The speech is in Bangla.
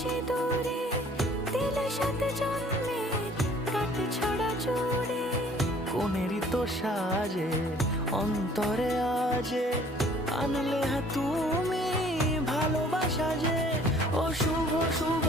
সিঁদুরে দিলে সাথে জন্মের কাট ছড়া জুড়ে। কোনেরই তো সাজে অন্তরে আজে আনলে তুমি ভালোবাসা যে। ও শুভ শুভ